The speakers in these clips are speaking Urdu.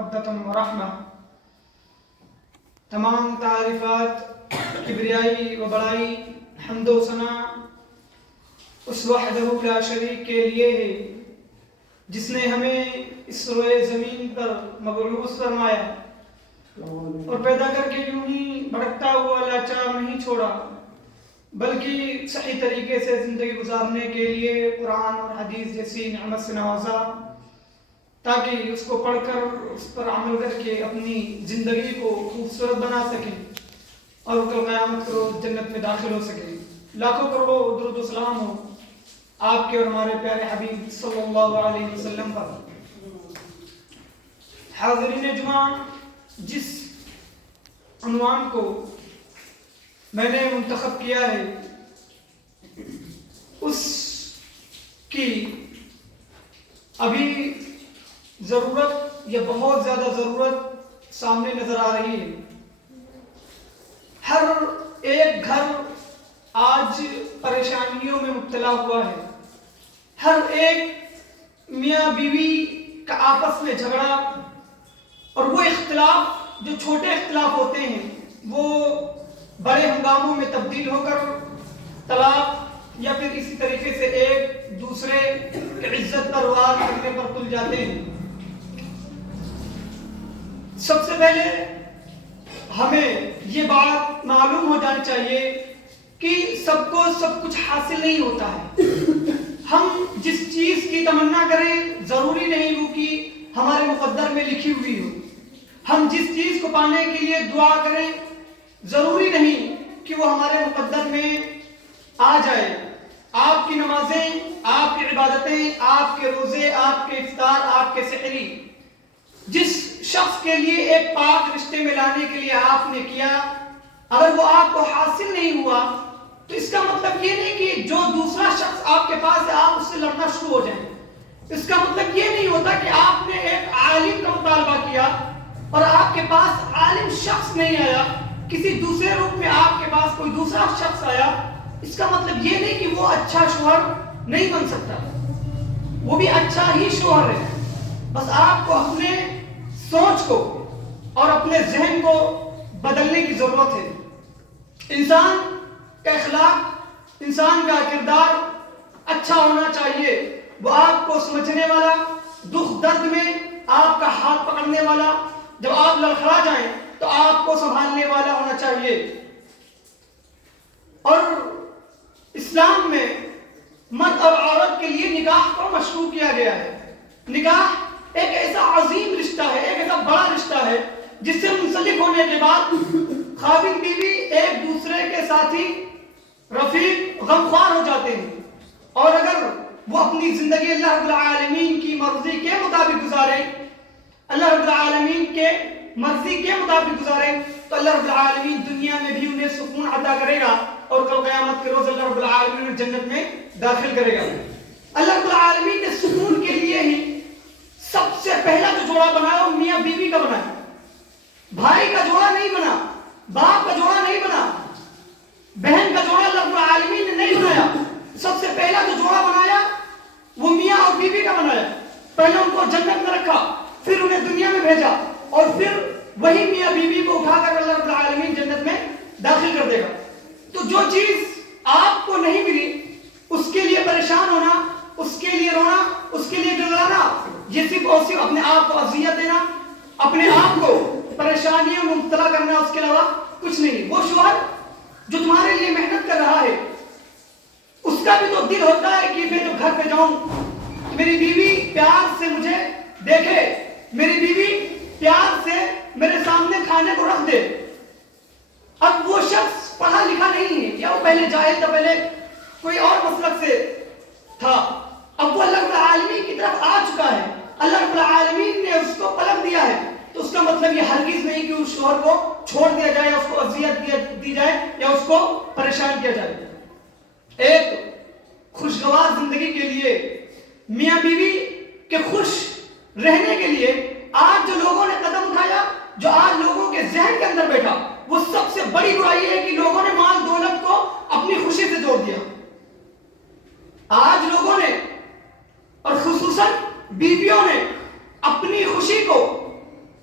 مودۃ و رحمہ۔ تمام تعریفات، کبریائی و بڑائی، حمد و ثنا اس وحدہ لا شریک کے لیے ہے جس نے ہمیں اس روئے زمین پر مبعوث فرمایا اور پیدا کر کے یوں ہی بھٹکتا ہوا لاچار نہیں چھوڑا، بلکہ صحیح طریقے سے زندگی گزارنے کے لیے قرآن اور حدیث جیسی نعمت سے نوازا تاکہ اس کو پڑھ کر اس پر عمل کر کے اپنی زندگی کو خوبصورت بنا سکیں اور کل قیامت کو جنت میں داخل ہو سکیں۔ لاکھوں کروڑوں درود و سلام ہو آپ کے اور ہمارے پیارے حبیب صلی اللہ علیہ وسلم پر۔ حاضرین جمعہ، جس عنوان کو میں نے منتخب کیا ہے اس کی ابھی ضرورت یا بہت زیادہ ضرورت سامنے نظر آ رہی ہے۔ ہر ایک گھر آج پریشانیوں میں مبتلا ہوا ہے، ہر ایک میاں بیوی کا آپس میں جھگڑا اور وہ اختلاف جو چھوٹے اختلاف ہوتے ہیں وہ بڑے ہنگاموں میں تبدیل ہو کر طلاق یا پھر اسی طریقے سے ایک دوسرے کی عزت پر وار کرنے پر تل جاتے ہیں۔ سب سے پہلے ہمیں یہ بات معلوم ہو جانی چاہیے کہ سب کو سب کچھ حاصل نہیں ہوتا ہے۔ ہم جس چیز کی تمنا کریں ضروری نہیں وہ کہ ہمارے مقدر میں لکھی ہوئی ہو، ہم جس چیز کو پانے کے لیے دعا کریں ضروری نہیں کہ وہ ہمارے مقدر میں آ جائے۔ آپ کی نمازیں، آپ کی عبادتیں، آپ کے روزے، آپ کے افطار، آپ کے سحری جس شخص کے لیے ایک پاک رشتے میں لانے کے لیے آپ نے کیا، اگر وہ آپ کو حاصل نہیں ہوا تو اس کا مطلب یہ نہیں کہ جو دوسرا شخص آپ کے پاس ہے آپ اس سے لڑنا شروع ہو جائیں۔ اس کا مطلب یہ نہیں ہوتا کہ آپ نے ایک عالم کا مطالبہ کیا اور آپ کے پاس عالم شخص نہیں آیا، کسی دوسرے روپ میں آپ کے پاس کوئی دوسرا شخص آیا، اس کا مطلب یہ نہیں کہ وہ اچھا شوہر نہیں بن سکتا، وہ بھی اچھا ہی شوہر ہے۔ بس آپ کو اپنے سوچ کو اور اپنے ذہن کو بدلنے کی ضرورت ہے۔ انسان کا اخلاق، انسان کا کردار اچھا ہونا چاہیے، وہ آپ کو سمجھنے والا، دکھ درد میں آپ کا ہاتھ پکڑنے والا، جب آپ لڑکھڑا جائیں تو آپ کو سنبھالنے والا ہونا چاہیے۔ اور اسلام میں مرد اور عورت کے لیے نکاح کو مشروع کیا گیا ہے۔ نکاح ایک ایسا عظیم رشتہ ہے، ایک ایسا بڑا رشتہ ہے جس سے منسلک ہونے کے بعد خاوند بیوی ایک دوسرے کے ساتھی، رفیق، غمخوار ہو جاتے ہیں، اور اگر وہ اپنی زندگی اللہ رب العالمین کی مرضی کے مطابق گزاریں، اللہ رب العالمین کے مرضی کے مطابق گزاریں تو اللہ رب العالمین دنیا میں بھی انہیں سکون عطا کرے گا اور کل قیامت کے روز اللہ رب العالمین انہیں جنت میں داخل کرے گا۔ اللہ رب العالمین نے سکون کے لیے ہی سب سے پہلا جو جوڑا بنایا وہ میاں بیوی کا بنایا، بھائی کا جوڑا نہیں بنا، باپ کا جوڑا نہیں بنا، بہن کا جوڑا اللہ رب العالمین نے نہیں بنایا۔ سب سے پہلا جو جوڑا بنایا وہ میاں اور بیوی کا بنایا۔ پہلے ان کو جنت میں رکھا، پھر انہیں دنیا میں بھیجا، اور پھر وہی میاں بیوی کو اٹھا کر اللہ رب العالمین جنت میں داخل کر دے گا۔ تو جو چیز آپ کو نہیں ملی اس کے لیے پریشان ہونا، اس کے لیے رونا، اس کے لیے گڑگڑانا، یہ صرف اور صرف اپنے آپ کو اذیت دینا، اپنے آپ کو پریشانیوں میں مبتلا کرنا، اس کے علاوہ کچھ نہیں۔ وہ شوہر جو تمہارے لیے محنت کر رہا ہے اس کا بھی تو دل ہوتا ہے کہ میں جب گھر پہ جاؤں میری بیوی پیار سے مجھے دیکھے، میری بیوی پیار سے میرے سامنے کھانے کو رکھ دے۔ اب وہ شخص پڑھا لکھا نہیں ہے، یا وہ پہلے جاہل تھا، پہلے کوئی اور مسلک سے تھا، اب وہ اللہ رب العالمین کی طرف آ چکا ہے، اللہ رب العالمین نے اس کو پلک دیا ہے، تو اس کا مطلب یہ ہرگز نہیں کہ اس شوہر کو چھوڑ دیا جائے، اس کو اذیت دی جائے یا اس کو پریشان کیا جائے۔ ایک خوشگوار زندگی کے لیے، میاں بیوی کے خوش رہنے کے لیے آج جو لوگوں نے قدم اٹھایا، جو آج لوگوں کے ذہن کے اندر بیٹھا، وہ سب سے بڑی برائی ہے کہ لوگوں نے مال دولت کو اپنی خوشی سے جوڑ دیا۔ آج لوگوں نے اور خصوصاً بیویوں نے اپنی خوشی کو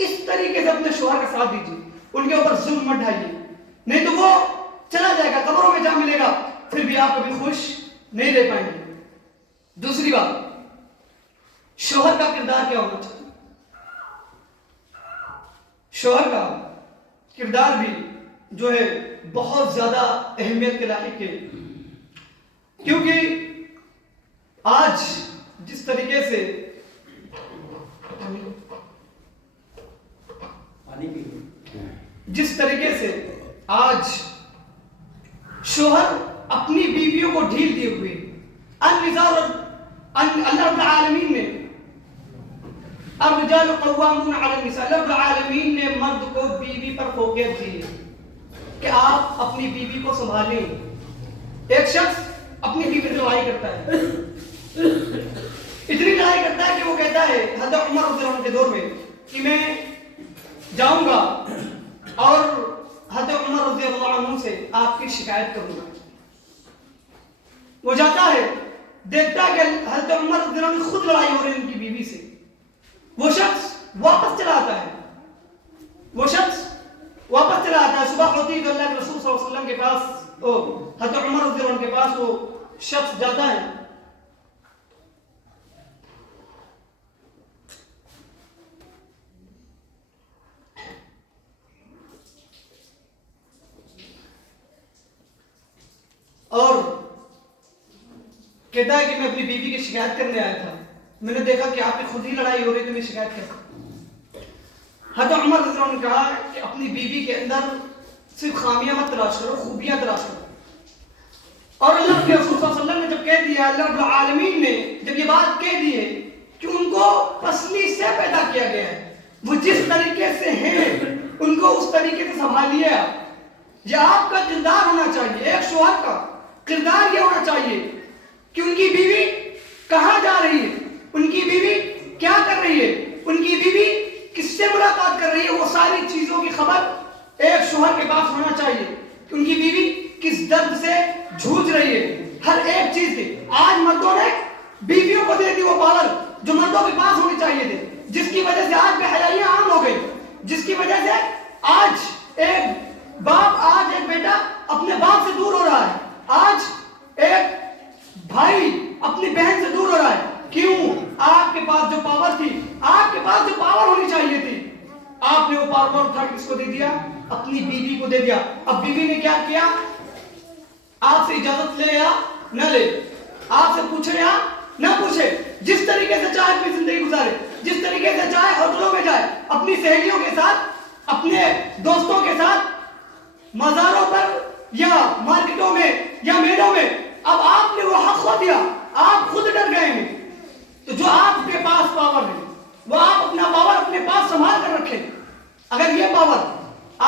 اس طریقے سے اپنے شوہر کا ساتھ دیجیے، ان کے اوپر ظلم مت ڈھائیے، نہیں تو وہ چلا جائے گا، قبروں میں جا ملے گا، پھر بھی آپ کبھی خوش نہیں رہ پائیں گے۔ دوسری بات، شوہر کا کردار کیا ہونا چاہیے؟ شوہر کا کردار بھی جو ہے بہت زیادہ اہمیت کے لاحق ہے، کیونکہ آج جس طریقے سے آج شوہر اپنی بیویوں کو ڈھیل دیے ہوئے، اللہ رب العالمین نے الرجال قوامون علی النساء، اللہ رب العالمین نے مرد کو بیوی پر فوقیت دی کہ آپ اپنی بیوی کو سنبھالیں۔ ایک شخص اپنی بیوی سے لڑائی کرتا ہے، اتنی لڑائی کرتا ہے کہ وہ کہتا ہے حضرت عمر رضی اللہ عنہ کے دور میں کہ میں جاؤں گا اور حضرت عمر رضی اللہ عنہ سے آپ کی شکایت کروں گا۔ وہ جاتا ہے، دیکھتا ہے کہ حضرت عمر رضی اللہ عنہ خود لڑائی ہو رہی ہے ان کی بیوی سے، وہ شخص واپس چلا آتا ہے، صبح ہوتی ہے تو اللہ کے رسول صلی اللہ علیہ وسلم کے پاس، حضرت عمر رضی اللہ عنہ کے پاس وہ شخص جاتا ہے، اور کہتا ہے کہ میں اپنی بیوی کی شکایت کرنے آیا تھا، میں نے دیکھا کہ آپ کی خود ہی لڑائی ہو رہی تو میں شکایت کیسا۔ حضرت عمر رضی اللہ عنہ نے کہا کہ اپنی بیوی کے اندر صرف خامیاں مت تلاش کرو، خوبیاں تلاش کرو۔ اور اللہ کے رسول صلی اللہ علیہ وسلم نے جب کہہ دیا، اللہ رب العالمین نے جب یہ بات کہہ دی ہے کہ ان کو پسلی سے پیدا کیا گیا ہے، وہ جس طریقے سے ہیں ان کو اس طریقے سے سنبھالیے آپ۔ یہ آپ کا کردار ہونا چاہیے، ایک شوہر کا کردار یہ ہونا چاہیے کہ ان کی بیوی کہاں جا رہی ہے، ان کی بیوی کیا کر رہی ہے، ان کی بیوی کس سے ملاقات کر رہی ہے، وہ ساری چیزوں کی خبر ایک شوہر کے پاس ہونا چاہیے کہ ان کی بیوی کس درد سے جھوج رہی ہے، ہر ایک چیز کی۔ آج مردوں نے بیویوں کو دے دی وہ پاور جو مردوں کے پاس ہونی چاہیے تھے، جس کی وجہ سے آج بے حیائیاں عام ہو گئی، جس کی وجہ سے آج ایک بیٹا اپنے باپ سے دور ہو رہا ہے، آج ایک بھائی اپنی بہن سے دور ہو رہا ہے۔ کیوں؟ آپ کے پاس جو پاور تھی، آپ کے پاس جو پاور ہونی چاہیے تھی، آپ نے وہ پاور اٹھا کے کس کو دے دیا؟ اپنی بیوی کو دے دیا۔ اب بیوی نے کیا کیا؟ آپ سے اجازت لے یا نہ لے، آپ سے پوچھے یا نہ پوچھے، جس طریقے سے چاہے اپنی زندگی گزارے، جس طریقے سے چاہے ہوٹلوں میں جائے، اپنی سہیلیوں کے ساتھ، اپنے دوستوں کے ساتھ، مزاروں پر یا مارکیٹوں میں یا میلوں میں۔ اب آپ نے وہ حق کھو دیا، آپ خود ڈر گئے ہیں۔ تو جو آپ کے پاس پاور ہے وہ آپ اپنا پاور اپنے پاس سنبھال کر رکھیں۔ اگر یہ پاور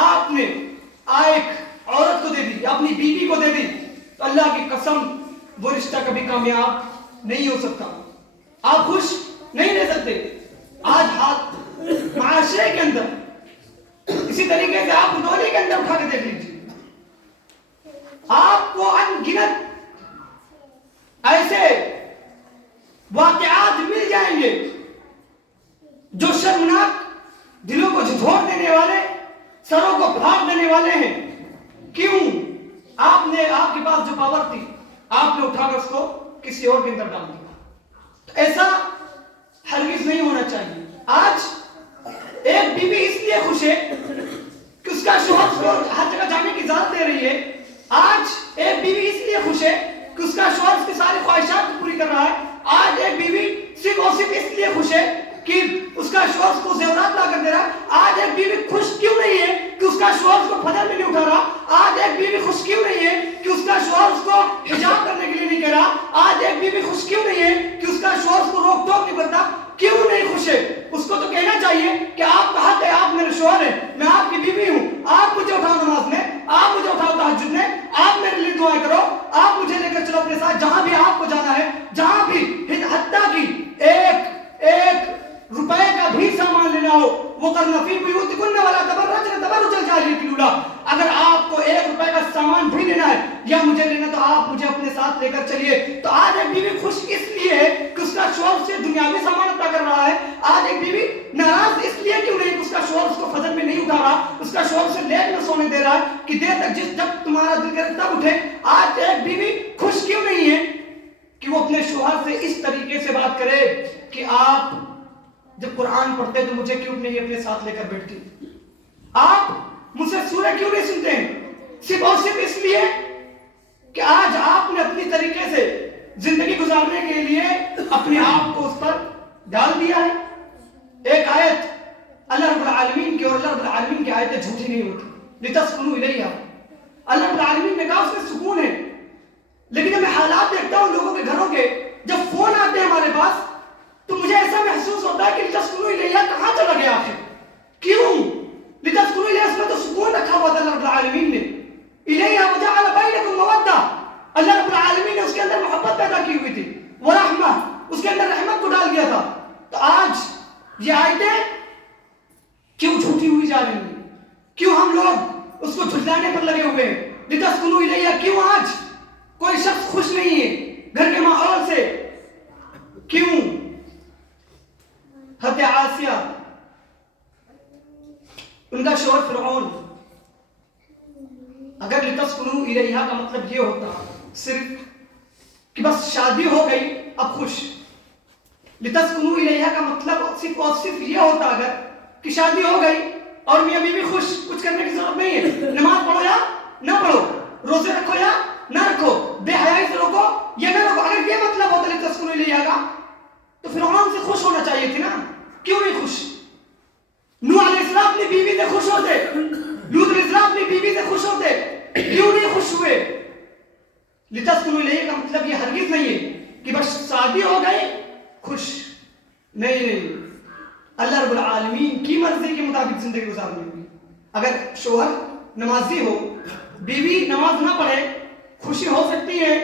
آپ نے ایک عورت کو دے دی، اپنی بیوی کو دے دی، تو اللہ کی قسم وہ رشتہ کبھی کامیاب نہیں ہو سکتا، آپ خوش نہیں رہ سکتے۔ آج ہاتھ معاشرے کے اندر اسی طریقے سے آپ دونوں کے اندر اٹھا کے دیکھ لیجیے، آپ کو ان گنت ایسے واقعات مل جائیں گے جو شرمناک، دلوں کو جھنجھوڑ دینے والے، سروں کو پھاڑ دینے والے ہیں۔ کیوں؟ آپ کے پاس جو پاور تھی آپ نے اٹھا کر اس کو کسی اور کے اندر ڈال دیا۔ ایسا ہرگز نہیں ہونا چاہیے۔ آج ایک بیوی اس لیے خوش ہے کہ اس کا شوہر اس کو ہر جگہ جانے کی اجازت دے رہی ہے، آج ایک بیوی اس لیے خوش ہے کہ اس کا شوہر اس کی ساری خواہشات کو پوری کر رہا ہے، آج ایک بیوی صرف اور صرف اس لیے خوش ہے کہ اس کا شوہر اس کو زیورات لا کر دے رہا ہے، آج ایک بیوی خوش کیوں نہیں ہے کہ اس کا شوہر اس کو فجر میں نہیں اٹھا رہا، آج ایک بیوی خوش کیوں نہیں ہے کہ اس کا شوہر اس کو حجاب کرنے کے لیے نہیں کہہ رہا، آج ایک بیوی خوش کیوں نہیں ہے کہ اس کا شوہر اس کو روک ٹوک نہیں کرتا؟ کیوں نہیں خوش ہے؟ اس کو تو کہنا چاہیے کہ آپ کا حق ہے، آپ میرے شوہر ہیں، میں آپ کی بیوی ہوں، آپ مجھے اٹھاؤ نماز میں، آپ مجھے اٹھاؤ تہجد میں، آپ میرے لیے دعائیں کرو، آپ مجھے لے کر چلو اپنے ساتھ جہاں بھی آپ کو جانا ہے، جہاں بھی، حتیٰ کہ ایک روپے کا بھی سامان لینا ہو، وہ کرنا فی بیوتکن ولا تبرجن تبرج الجاہلیۃ الاولیٰ، اگر آپ کو 1 روپے کا سامان بھی لینا ہے یا مجھے لینا تو آپ مجھے اپنے ساتھ لے کر چلیے۔ تو آج ایک بیوی خوش اس لیے ہے کہ اس کا شوہر سے دنیاوی سامان عطا کر رہا ہے، آج ایک بیوی ناراض اس لیے کیوں نہیں کہ اس کا اس کا شوہر سے لیٹ میں سونے دے رہا ہے کہ دیر تک جب تمہارا دل کرے تب اٹھے. آج ایک بیوی خوش کیوں نہیں ہے کہ وہ اپنے شوہر سے اس طریقے سے بات کرے کہ آپ جب قرآن پڑھتے تو مجھے کیوں نہیں اپنے ساتھ لے کر بیٹھتی, آپ مجھ سے سورہ کیوں نہیں سنتے ہیں, صرف اور صرف اس لیے کہ آج آپ نے اپنی طریقے سے زندگی گزارنے کے لیے اپنے آپ کو اس پر ڈال دیا ہے. ایک آیت اللہ رب العالمین کی, اور اللہ رب العالمین کی آیتیں جھوٹی نہیں ہوتی, لتسکنوا الیہا, اللہ رب العالمین نے کہا اس میں سکون ہے. لیکن میں حالات دیکھتا ہوں لوگوں کے گھروں کے, جب فون آتے ہیں ہمارے پاس تو مجھے ایسا محسوس ہوتا ہے کہ لتسکنوا الیہا کہاں چلا گیا آخر, کیوں لتسکنوا الیہا, اس میں تو سکون رکھا ہوا تھا اللہ رب العالمین نے. الیہا وجعل بینکم مودہ, اللہ رب العالمین نے اس کے اندر محبت پیدا کی ہوئی تھی, ورحمہ, اس کے اندر رحمت کو ڈال دیا تھا. تو آج یہ آیتیں کیوں جھوٹی ہوئی جا رہی ہیں, کیوں ہم لوگ اس کو جھٹلانے پر لگے ہوئے ہیں. لتسکنوا الیہا, کیوں آج کوئی شخص خوش نہیں ہے گھر کے ماحول سے, کیوں؟ حضرت آسیہ, ان کا شوہر فرعون, اگر لتسکنوا الیہا کا مطلب یہ ہوتا صرف کہ بس شادی ہو گئی اب خوش, لتسکنوا الیہا کا مطلب صرف اور صرف یہ ہوتا اگر کہ شادی ہو گئی اور میاں بیوی خوش, کچھ کرنے کی ضرورت نہیں ہے, نماز پڑھو یا نہ پڑھو, روزے رکھو یا نہ رکھو, بے حیائی سے روکو یا نہ روکو, اگر یہ مطلب ہوتا لتسکنوا الیہا کا تو فرعون سے خوش ہونا چاہیے تھی نا, کیوں نہیں خوش؟ نوح علیہ السلام اپنی بیوی سے خوش ہوتے, لوط علیہ السلام اپنی بیوی سے خوش ہوتے, کیوں نہیں خوش ہوئے؟ لتسکنوا الیہا کا مطلب یہ ہرگز نہیں ہے کہ بس شادی ہو گئی خوش, نہیں, اللہ رب العالمین کی مرضی کے مطابق زندگی گزارنی ہوگی. اگر شوہر نمازی ہو, بیوی نماز نہ پڑھے, خوشی ہو سکتی ہے,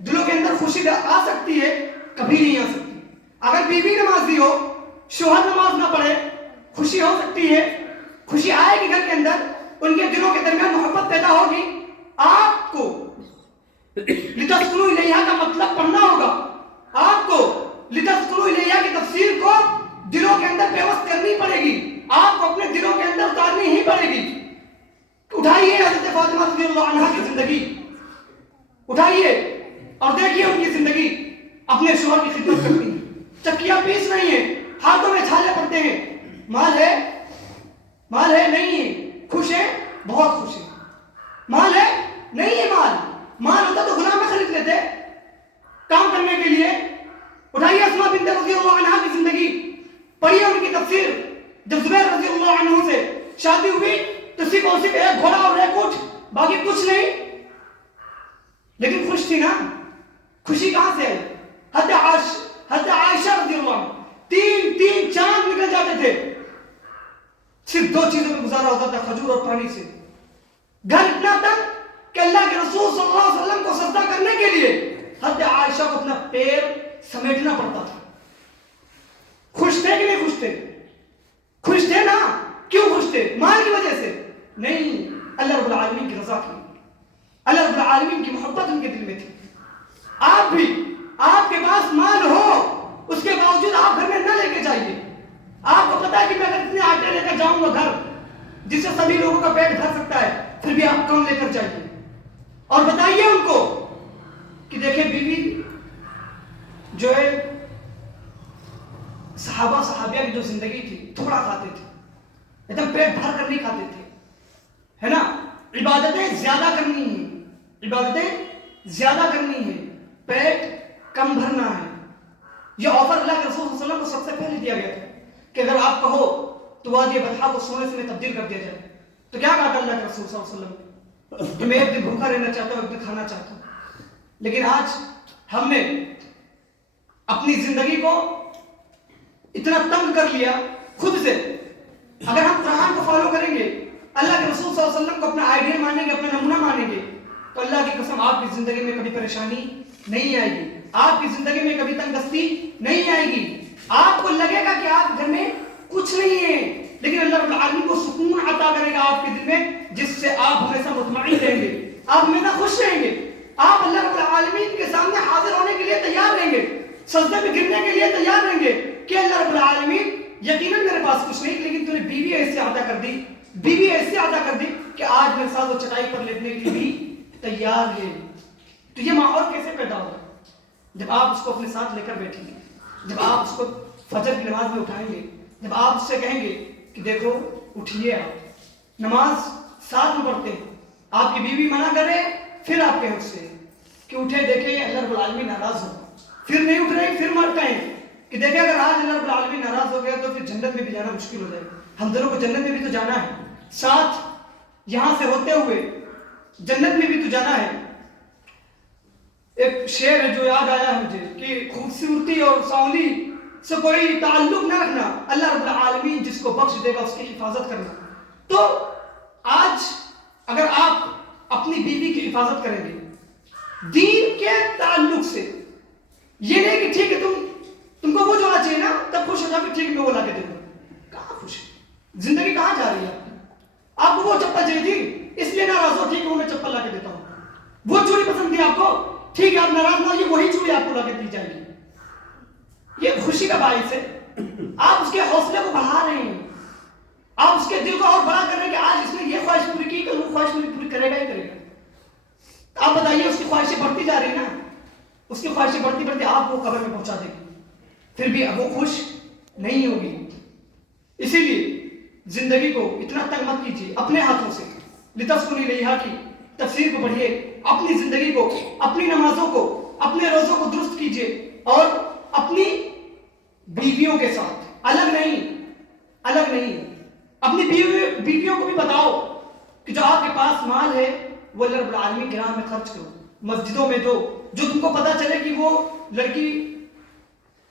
دلوں کے اندر خوشی آ سکتی ہے, کبھی نہیں آ سکتی. اگر بیوی نمازی ہو, شوہر نماز نہ پڑھے, خوشی ہو سکتی ہے, خوشی آئے گی گھر کے اندر, ان کے دلوں کے درمیان محبت پیدا ہوگی. آپ کو لتسکنوا الیہا کا مطلب پڑھنا ہوگا, آپ کو لتسکنوا الیہا کی تفسیر کو دلوں کے اندر پیوست کرنی پڑے گی, آپ کو اپنے دلوں کے اندر اتارنی ہی پڑے گی. اٹھائیے حضرت فاطمہ رضی اللہ عنہا کی زندگی, اٹھائیے اور دیکھیے ان کی زندگی, اپنے شوہر کی خدمت کرتی ہیں, چکیاں پیس رہی ہیں, ہاتھوں میں چھالے پڑتے ہیں, مال ہے نہیں ہے, خوش ہے بہت خوش ہے, مال ہے نہیں ہے, مال ہوتا تو غلام میں خرید لیتے کام کرنے کے لیے. اٹھائیے اسماء بنت رضی اللہ عنہا کی زندگی, پڑھیے ان کی تفسیر. جب زبیر رضی اللہ عنہ سے شادی ہوئی تو صرف اور صرف ایک گھوڑا اور ایک اونٹ, باقی کچھ نہیں, لیکن خوش تھی نا. خوشی کہاں سے ہے؟ حضرت عائشہ رضی اللہ عنہ, تین چاند نکل جاتے تھے, صرف 2 چیزوں میں گزارا ہوتا تھا, کھجور اور پانی سے. گھر اتنا تنگ کہ اللہ کے رسول صلی اللہ علیہ وسلم کو سجدہ کرنے کے لیے حضرت عائشہ کو اپنا پیر سمیٹنا پڑتا تھا. خوش تھے کہ نہیں خوش تھے؟ خوش تھے نا. کیوں خوش تھے؟ مال کی وجہ سے نہیں, اللہ رب العالمین کی رضا کی, اللہ رب العالمین کی محبت ان کے دل میں تھی. آپ بھی, آپ کے پاس مال ہو اس کے باوجود آپ گھر میں نہ لے کے جائیے. آپ کو پتا ہے کہ میں اگر اتنے آٹے لے کر جاؤں گا گھر جس سے سبھی لوگوں کا پیٹ بھر سکتا ہے, پھر بھی آپ کم لے کر جائیے اور بتائیے ان کو کہ دیکھیں بیوی جو ہے, صحابیہ کی جو زندگی تھی, تھوڑا کھاتے تھے, ایک دم پیٹ بھر کر نہیں کھاتے تھے, ہے نا. عبادتیں زیادہ کرنی ہیں, پیٹ کم بھرنا ہے. یہ آفر اللہ کے رسول صلی اللہ علیہ وسلم کو سب سے پہلے دیا گیا تھا کہ اگر آپ کہو تو وادی بطحا کو سونے سے تبدیل کر دیا جائے. تو کیا کہا تھا اللہ کے رسول صلی اللہ علیہ وسلم کہ میں ایک دن بھوکا رہنا چاہتا ہوں, ایک دن کھانا چاہتا ہوں. لیکن آج ہم نے اپنی زندگی کو اتنا تنگ کر لیا خود سے. اگر ہم قرآن کو فالو کریں گے, اللہ کے رسول صلی اللہ علیہ وسلم کو اپنا آئیڈیل مانیں گے, اپنا نمونہ مانیں گے, تو اللہ کی قسم آپ کی زندگی میں کبھی پریشانی نہیں آئے گی, آپ کی زندگی میں کبھی تنگ دستی نہیں آئے گی. آپ کو لگے گا کہ آپ گھر میں کچھ نہیں ہے, لیکن اللہ رب العالمین کو سکون عطا کرے گا آپ کے دل میں, جس سے آپ ہمیشہ مطمئن رہیں گے, آپ ہمیشہ خوش رہیں گے. آپ اللہ رب العالمین کے سامنے حاضر ہونے کے لیے تیار رہیں گے, سجدے میں گرنے کے لیے تیار رہیں گے کہ اللہ رب العالمین یقیناً میرے پاس کچھ نہیں, لیکن تو نے بیوی ایسے عطا کر دی بیوی ایسے عطا کر دی کہ آج میرے ساتھ وہ چٹائی پر لیٹنے کے لیے بھی تیار ہے. تو یہ ماحول کیسے پیدا ہوگا؟ جب آپ اس کو اپنے ساتھ لے کر بیٹھیں گے, جب آپ اس کو فجر کی نماز میں اٹھائیں گے, جب آپ اس سے کہیں گے کہ دیکھو اٹھیے, آپ نماز ساتھ میں پڑھتے ہیں, آپ کی بیوی منع کرے, پھر آپ کہیں اس سے کہ اٹھے, دیکھیں اللہ رب العالمین ناراض ہو, پھر نہیں اٹھ رہے, پھر مر کہیں کہ دیکھیں اگر آج اللہ رب العالمین ناراض ہو گیا تو پھر جنت میں بھی جانا مشکل ہو جائے گا. ہم دونوں کو جنت میں بھی تو جانا ہے, ساتھ یہاں سے ہوتے ہوئے جنت میں بھی تو جانا ہے. ایک شعر ہے جو یاد آیا ہے مجھے کہ خوبصورتی اور سانولی سے کوئی تعلق نہ رکھنا, اللہ رب العالمین جس کو بخش دے گا اس کی حفاظت کرنا. تو آج اگر آپ اپنی بیوی کی حفاظت کریں گے دین کے تعلق سے, یہ نہیں کہ ٹھیک ہے تم کو وہ جو آنا چاہیے نا تب خوش ہو جاؤ کہ ٹھیک ہے میں وہ لا کے دے دوں, کہاں خوش ہے, زندگی کہاں جا رہی ہے آپ کو وہ چپل چاہیے تھی اس لیے ناراض ہو, ٹھیک ہے وہ میں چپل لا کے دیتا ہوں. وہ چوڑی پسند تھی آپ کو, ٹھیک ہے آپ ناراض نہ ہوئیے, وہی چوڑی آپ کو لا کے دی جائے گی. یہ خوشی کا باعث ہے. آپ اس کے حوصلے کو بڑھا رہے ہیں, آپ اس کے دل کو اور بڑا کر رہے ہیں کہ آج اس نے یہ خواہش پوری کی کل وہ خواہش پوری کرے گا ہی کرے گا. آپ بتائیے اس کی خواہشیں بڑھتی جا رہی ہیں نا, اس کی خواہشیں بڑھتی بڑھتی آپ کو قبر میں پہنچا دے گی, پھر بھی وہ خوش نہیں ہوگی. اسی لیے زندگی کو اتنا تنگ مت کیجیے. اپنے ہاتھوں سے لتسکنوا الیہا کی تفسیر کو پڑھیے, اپنی زندگی کو, اپنی نمازوں کو, اپنے روزوں کو درست کیجیے, اور اپنی بیویوں کے ساتھ الگ نہیں, اپنی بیویوں کو بھی بتاؤ کہ جو آپ کے پاس مال ہے وہ اللہ رب العالمین کی راہ میں خرچ کرو. مسجدوں میں جو تم کو پتا چلے کہ وہ لڑکی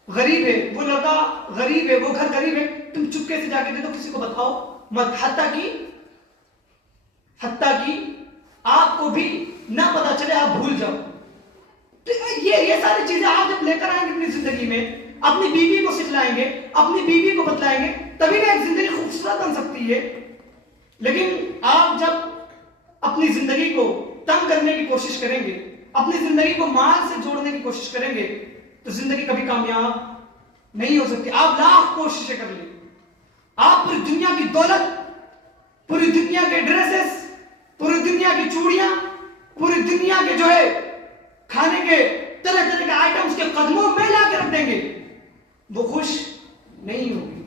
غریب ہے, وہ لڑکا غریب ہے, وہ گھر غریب ہے, تم چپکے سے جا کے دے دو, کسی کو بتاؤ مت, حتیٰ کہ آپ کو بھی نہ پتا چلے, آپ بھول جاؤ. تو یہ ساری چیزیں آپ جب لے کر آئیں گے اپنی زندگی میں, اپنی بیوی کو سکھلائیں گے, اپنی بیوی کو بتلائیں گے, تبھی نہ ایک زندگی خوبصورت بن سکتی ہے. لیکن آپ جب اپنی زندگی کو تنگ کرنے کی کوشش کریں گے, اپنی زندگی کو مال سے جوڑنے کی کوشش کریں گے, تو زندگی کبھی کامیاب نہیں ہو سکتی. آپ لاکھ کوششیں کر لیں, آپ پوری دنیا کی دولت, پوری دنیا کے ڈریسز, پوری دنیا کی چوڑیاں, پوری دنیا کے جو ہے کھانے کے طرح طرح کے آئٹمس کے قدموں میں لا کے رکھ دیں گے, وہ خوش نہیں ہوگی.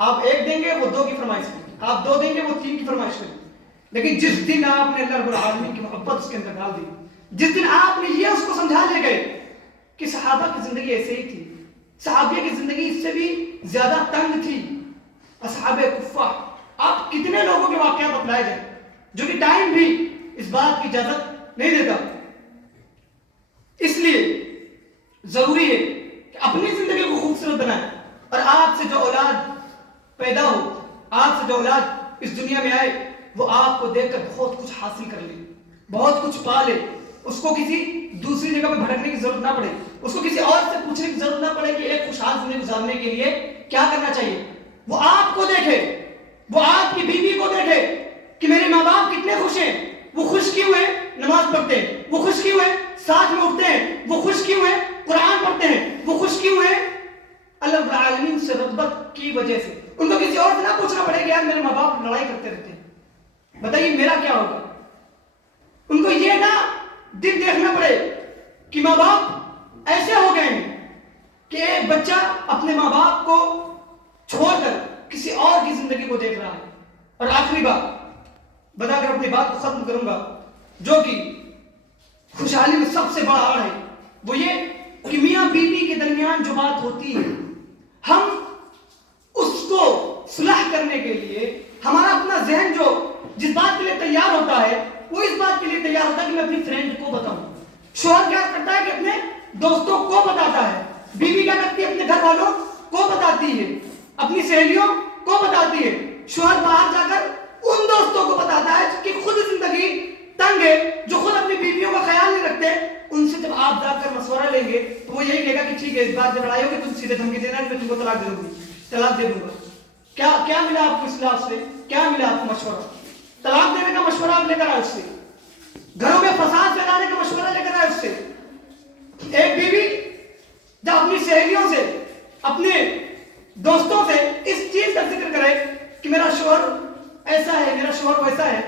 آپ ایک دیں گے وہ دو کی فرمائش کریں, آپ دو دیں گے وہ تین کی فرمائش کریں. لیکن جس دن آپ نے اللہ رب العالمین کی محبت اس کے اندر ڈال دی, جس دن آپ نے یہ اس کو سمجھا لے گئے کہ صحابہ کی زندگی ایسے ہی تھی, صحابیہ کی زندگی اس سے بھی زیادہ تنگ تھی, اصحاب کفہ, آپ کتنے لوگوں کے واقعات بتلائے جائیں جو کہ ٹائم بھی اس بات کی اجازت نہیں دیتا. اس لیے ضروری ہے کہ اپنی زندگی کو خوبصورت بنائیں, اور آپ سے جو اولاد پیدا ہو, آپ سے جو اولاد اس دنیا میں آئے, وہ آپ کو دیکھ کر بہت کچھ حاصل کر لے, بہت کچھ پا لے, اس کو کسی دوسری جگہ پہ بھٹکنے کی ضرورت نہ پڑے, اس کو کسی اور سے پوچھنے کی ضرورت نہ پڑے کہ ایک خوشحال زندگی گزارنے کے لیے کیا کرنا چاہیے. وہ آپ کو دیکھے, وہ آپ کی بیوی کو دیکھے کہ میرے ماں باپ کتنے خوش ہیں, وہ خوش کیوں ہیں نماز پڑھتے ہیں, وہ خوش کیوں ہیں ساتھ میں اٹھتے ہیں, وہ خوش کیوں ہیں قرآن پڑھتے ہیں, وہ خوش کیوں ہیں اللہ رب العالمین سے رغبت کی وجہ سے. ان کو کسی اور سے نہ پوچھنا پڑے کہ یار میرے ماں باپ لڑائی کرتے رہتے ہیں, بتائیے میرا کیا ہوگا. ان کو یہ نہ دن دیکھنا پڑے کہ ماں باپ ایسے ہو گئے ہیں کہ ایک بچہ اپنے ماں باپ کو چھوڑ کر کسی اور کی زندگی کو دیکھ رہا ہے. اور آخری بات بتا کر اپنی بات کو ختم کروں گا, جو کہ خوشحالی میں سب سے بڑا آڑ ہے, وہ یہ کہ میاں بیوی کے درمیان جو بات ہوتی ہے, ہم اس کو صلح کرنے کے لیے ہمارا اپنا ذہن جو جس بات کے لیے تیار ہوتا ہے, وہ اس بات کے لیے تیار ہوتا ہے کہ میں اپنی فرینڈ کو بتاؤں. شوہر کیا کرتا ہے کہ اپنے دوستوں کو بتاتا ہے, بیوی کیا کرتی ہے اپنے گھر والوں کو بتاتی ہے, اپنی سہیلیوں کو بتاتی ہے. شوہر باہر جا کر ان دوستوں کو بتاتا ہے کہ خود زندگی تنگ ہے, جو خود اپنی بیویوں کا خیال نہیں رکھتے. ان سے جب آپ جا کر مشورہ لیں گے تو وہ یہی کہے گا کہ ٹھیک ہے اس بات جب لڑائی ہوگی تم سیدھے دھمکی دینا, میں تم کو طلاق دے دوں گی, طلاق دے دوں گا. کیا ملا آپ کو اصلاح سے, کیا ملا آپ کو مشورہ؟ طلاق دینے کا مشورہ آپ لے کر آئے اس سے, گھروں میں فساد پھیلانے کا مشورہ لے کر آئے اس سے. ایک بیوی جب اپنی سہیلیوں سے, اپنے دوستوں سے اس چیز کا ذکر کرے کہ میرا شوہر ایسا ہے، میرا شوہر ویسا ہے.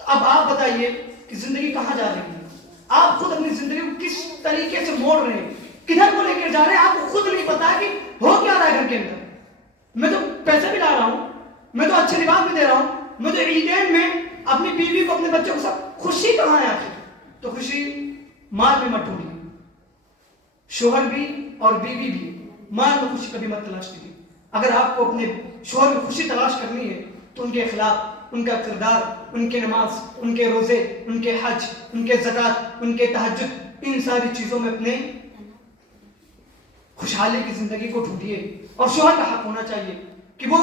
اب آپ بتائیے کہ زندگی کہاں جا رہی ہے؟ آپ خود اپنی زندگی کو کس طریقے سے موڑ رہے ہیں، کدھر کو لے کے جا رہے ہیں، آپ کو خود نہیں پتا کہ ہو کیا رہا ہے گھر کے اندر. میں تو پیسے بھی لا رہا ہوں، میں تو اچھے لباس بھی دے رہا ہوں، میں تو عیدین میں اپنی بیوی کو اپنے بچوں کو سب، خوشی کہاں ہے آخر؟ تو خوشی مال میں مت ڈھونڈیے. شوہر بھی اور بیوی بھی مال میں خوشی کبھی مت تلاش کیجیے. اگر آپ کو اپنے شوہر میں خوشی تلاش کرنی ہے تو ان کے اخلاق، ان کا کردار، ان کے نماز، ان کے روزے، ان کے حج، ان کے زکوٰۃ، ان کے تہجد، ان ساری چیزوں میں اپنے خوشحالی کی زندگی کو ڈھونڈیے. اور شوہر کا حق ہونا چاہیے کہ وہ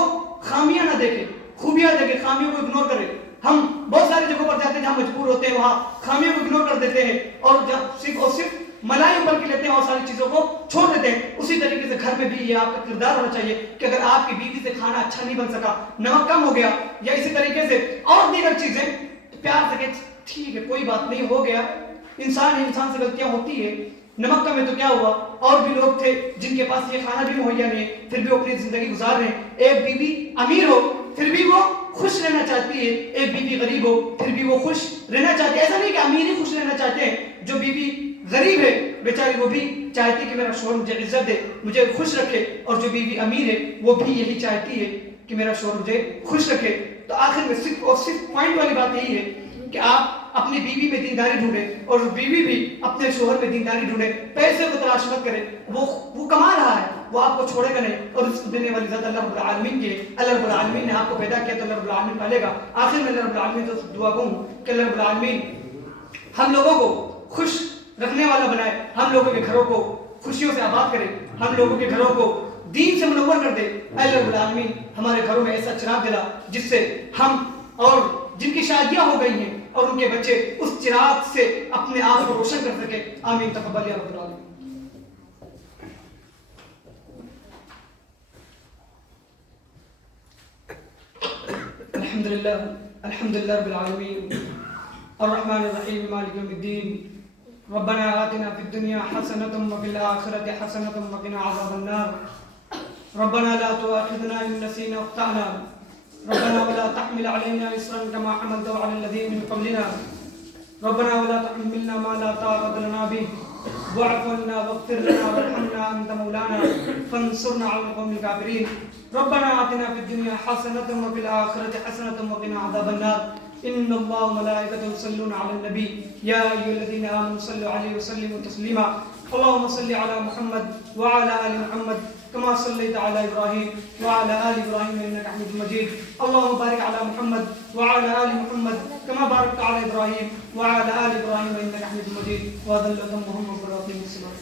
خامیاں نہ دیکھے، خوبیاں دیکھے، خامیوں کو اگنور کرے. ہم بہت ساری جگہوں پر جاتے ہیں جہاں مجبور ہوتے ہیں، وہاں خامیوں کو اگنور کر دیتے ہیں اور صرف اور صرف ملائی اوپر کی لیتے ہیں اور ساری چیزوں کو چھوڑ دیتے ہیں. اسی طریقے سے گھر میں بھی یہ آپ کا کردار ہونا چاہیے کہ اگر آپ کی بیوی سے کھانا اچھا نہیں بن سکا، نمک کم ہو گیا یا اسی طریقے سے اور دیگر چیزیں، تو پیار سے کہ ٹھیک ہے کوئی بات نہیں، ہو گیا، انسان ہے، انسان سے غلطیاں ہوتی ہے، نمک کم ہے تو کیا ہوا. اور بھی لوگ تھے جن کے پاس یہ کھانا بھی مہیا نہیں ہے، پھر بھی وہ اپنی زندگی گزار رہے ہیں. ایک بیوی امیر ہو پھر بھی وہ خوش رہنا چاہتی ہے، ایک بیوی غریب ہو پھر بھی وہ خوش رہنا چاہتی ہے. ایسا نہیں کہ امیر ہی خوش رہنا چاہتے ہیں، جو بیوی غریب ہے بیچاری وہ بھی چاہتی ہے کہ میرا شوہر مجھے عزت دے، مجھے خوش رکھے، اور جو بیوی امیر ہے وہ بھی یہی چاہتی ہے کہ میرا شوہر مجھے خوش رکھے. تو آخر میں صرف اور صرف پوائنٹ والی بات یہی ہے کہ آپ اپنی بیوی میں دینداری ڈھونڈیں اور بیوی بھی اپنے شوہر میں دینداری ڈھونڈے. پیسے کو تلاش مت کرے، وہ کما رہا ہے، وہ آپ کو چھوڑے گا نہیں، اور اس کو دینے والی ذات اللہ رب العالمین کی ہے. اللہ رب العالمین نے آپ کو پیدا کیا تو اللہ رب العالمین پالے گا. آخر میں اللہ رب العالمین سے دعا کروں کہ اللہ رب العالمین ہم لوگوں کو خوش رکھنے والا بنائے، ہم لوگوں کے گھروں کو خوشیوں سے آباد کرے، ہم لوگوں کے گھروں کو دین سے منور کر دے. اللہ رب العالمین ہمارے گھروں میں ایسا چراغ دلا جس سے ہم اور جن کی شادیاں ہو گئی ہیں اور ان کے بچے اس چراغ سے اپنے آپ کو روشن کر سکے. آمین تقبل یا رب العالمین. الحمدللہ رب العالمین الرحمن الرحیم مالک یوم الدین. ربنا آتنا فی الدنیا حسنۃ وفی الآخرۃ حسنۃ وقنا عذاب النار. ربنا لا تؤاخذنا ان نسینا او اخطأنا. ربنا ولا تحمل علينا إصرا كما حملته على الذين من قبلنا. ربنا ولا تحملنا ما لا طاقة لنا به. واعف عنا واغفر لنا وارحمنا أنت مولانا فانصرنا على القوم الكافرين. ربنا آتنا في الدنيا حسنة وفي الآخرة حسنة وقنا عذاب النار. إن الله وملائكته يصلون على النبي يا أيها الذين آمنوا صلوا عليه وسلموا تسليما. اللهم صل على محمد وعلى آل محمد كما صليت على إبراهيم وعلى آل إبراهيم إنك حميد مجيد. اللهم بارك على محمد وعلى آل محمد كما باركت على إبراهيم وعلى آل إبراهيم إنك حميد مجيد. وأذل ذنبهم وقل أقيموا الصلاة.